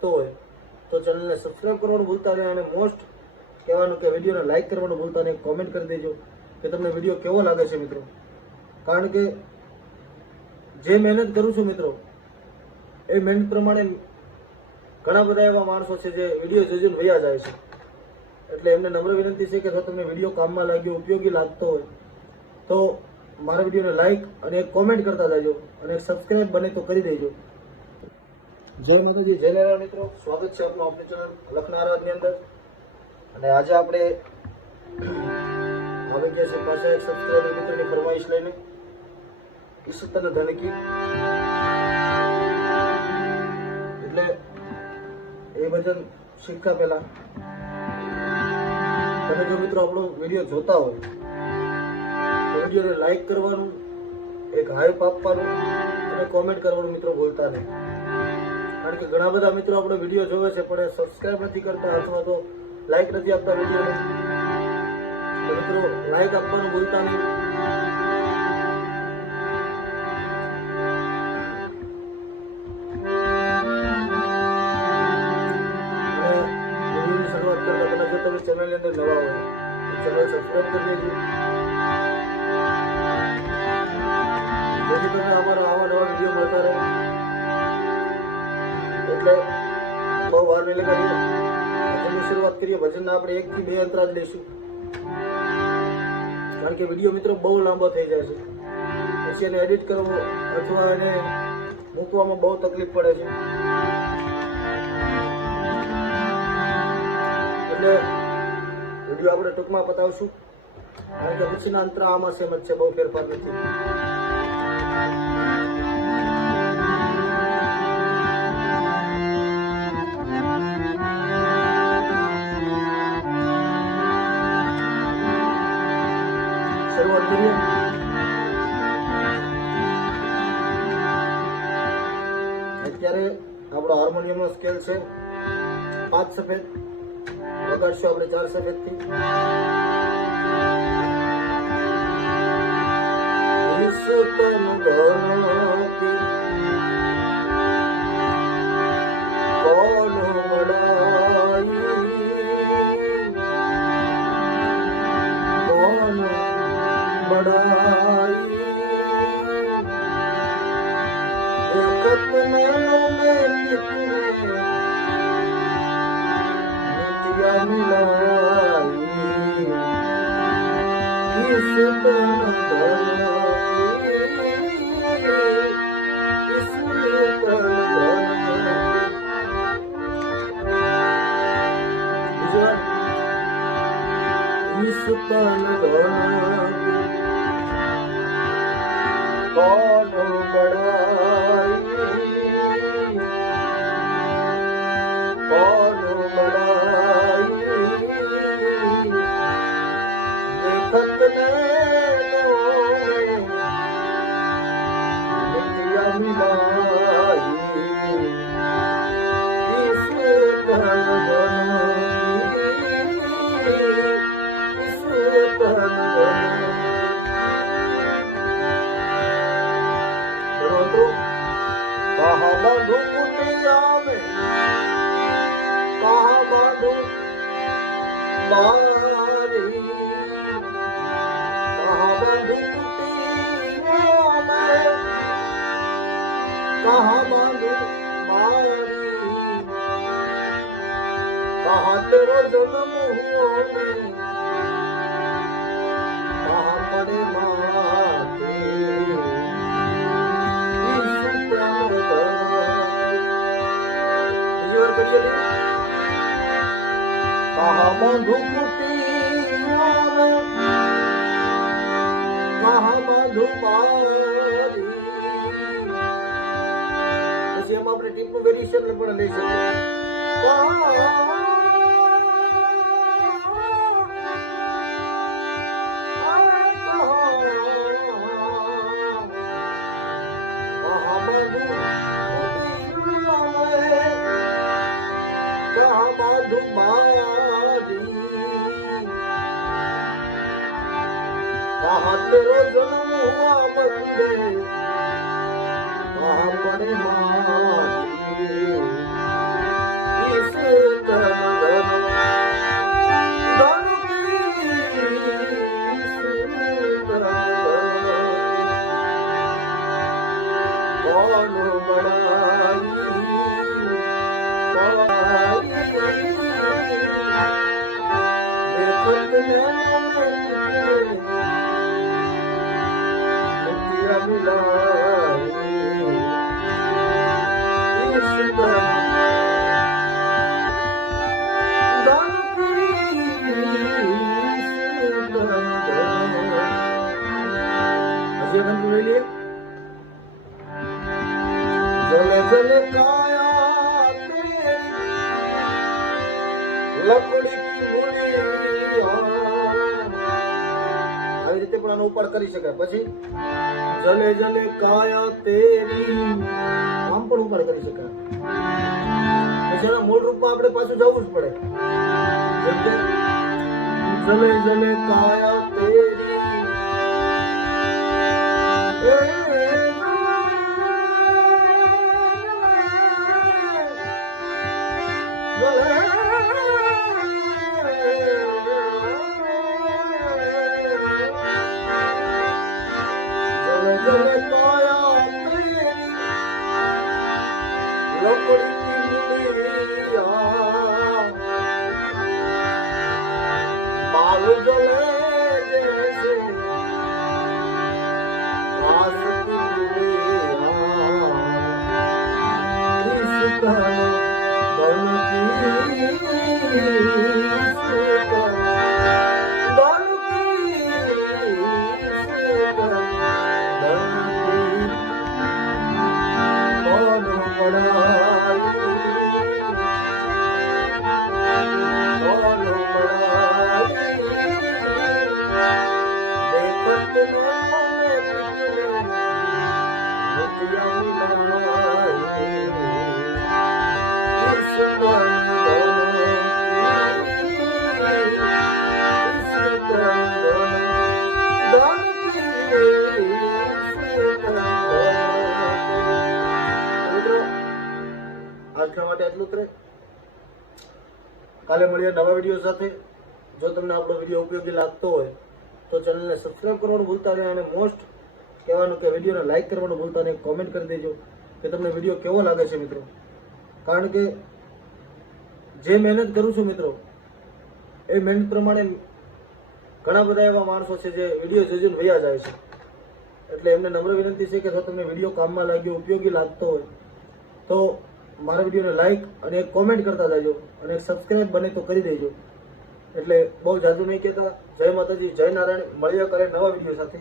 લાગતો હોય તો ચેનલને સબસ્ક્રાઈબ કરવાનું ભૂલતા નહીં, અને મોસ્ટ કહેવાનું કે વિડીયોને લાઇક કરવાનું ભૂલતા નહીં. કોમેન્ટ કરી દેજો કે તમને વિડીયો કેવો લાગે છે મિત્રો. કારણ કે જે મહેનત કરું છું મિત્રો, એ મહેનત પ્રમાણે ઘણા બધા એવા માણસો છે જે વિડીયો જોઈને વયા જાય છે. એટલે એમને નમ્ર વિનંતી છે કે જો તમને વિડીયો કામમાં લાગ્યો, ઉપયોગી લાગતો હોય તો મારા વિડીયોને લાઇક અને એક કોમેન્ટ કરતા જજો, અને સબસ્ક્રાઈબ બને તો કરી દેજો. જય માતાજી, જય નારાયણ મિત્રો. સ્વાગત છે આપનું આપણી ચેનલ લખના આરાધની અંદર. અને આજે આપણે આવી ગયા છે પાછા એક સબસ્ક્રાઈબર મિત્રની ફરમાઈશ લઈને, ઈસુતન ધનકી. એટલે એ ભજન શીખતા પહેલા તમે જો મિત્રો આપણો વિડીયો જોતા હોય તો વિડીયોને લાઈક કરવાનું, એક હાઈપ આપવાનું અને કોમેન્ટ કરવાનું મિત્રો ભૂલતા નહીં. કારણ કે ઘણા બધા મિત્રો આપણો વિડીયો જોવે છે પણ સબસ્ક્રાઈબ નથી કરતા અથવા તો લાઈક નથી આપતા વિડીયોને. તો મિત્રો લાઈક આપવાનું ભૂલતા નહીં. ચેનલની અંદર નવા હોય ચેનલ સબસ્ક્રાઈબ કરી દેજો, જેથી તમને અમારા આવા નવા વિડીયો મળતા રહે. એટલે બહુ વાર નહીં લગાડીએ, ભજનની શરૂઆત કરીએ. ભજનના આપણે 1 થી 2 અંતરા જ લઈશું, કારણ કે વિડીયો મિત્રો બહુ લાંબો થઈ જાય છે. પછી એને એડિટ કરવો અથવા એને મૂકવામાં બહુ તકલીફ પડે છે. એટલે વિડીયો આપણે ટૂંકમાં પતાવશું, કારણ કે પછીના અંતરા આમાં સેમ જ છે, બહુ ફેરફાર નથી. શરૂઆત કરીએ. અત્યારે આપણો હાર્મોનિયમનો સ્કેલ છે 5 સફેદ. વગાડશું આપણે 4 સફેદ થી. ઈસુતન ધનકી કોન બડાઈ, કોન બડાઈ. એકત નૈનો મેં કિતને मिलाई, ईसुतन धनकी, ईसुतन धनकी, ईसुतन धनकी कौन बड़ाई, कौन बड़ाई. देखत नैनो मिटिया मिलाई, ईसुतन धनकी, ईसुतन धनकी. कहाँ बांधू कुटिया में, कहाँ बांधू बारी, कहाँ बांधू कुटिया में, कहाँ बांधू बारी. कहाँ तेरा जन्म हुआ में, कहाँ पड़े माते. कहाँ बांधू कुटिया में, कहाँ बांधू बारी. પછી એમાં આપણે ટીપનું વેરિએશન પણ લઈ શકીએ. कहाँ तेरा जन्म हुआ बंदे, कहाँ पड़े माटी. લકડી કી મૂલી આવી રીતે પણ આનો ઉપાડ કરી શકાય. પછી જલે જલે કાયા તેરી આમ પણ ઉપાડ કરી શકાય. પછી એના મૂળ રૂપમાં આપણે પાછું જવું જ પડે. જેમ કે જલે જલે કાયા તેરી આજના માટે એટલું જ રહે. કાલે મળીએ નવા વિડીયો સાથે. જો તમને આપણો વિડીયો ઉપયોગી લાગતો હોય તો ચેનલને સબસ્ક્રાઇબ કરવાનું ભૂલતા નહીં, અને મોસ્ટ કહેવાનું કે વિડીયોને લાઇક કરવાનું ભૂલતા નહીં. કોમેન્ટ કરી દેજો કે તમને વિડીયો કેવો લાગે છે મિત્રો. કારણ કે જે મહેનત કરું છું મિત્રો, એ મહેનત પ્રમાણે ઘણા બધા એવા માણસો છે જે વિડીયો જોઈને વયા જાય છે. એટલે એમને નમ્ર વિનંતી છે કે જો તમને વિડીયો કામમાં લાગ્યો, ઉપયોગી લાગતો હોય તો મારા વિડીયોને લાઇક અને એક કોમેન્ટ કરતા જજો, અને સબસ્ક્રાઇબ બને તો કરી દેજો. એટલે બહુ જાજુ નહીં કહેતા. જય માતાજી, જય નારાયણ. મળીએ કરે નવા વિડીયો સાથે.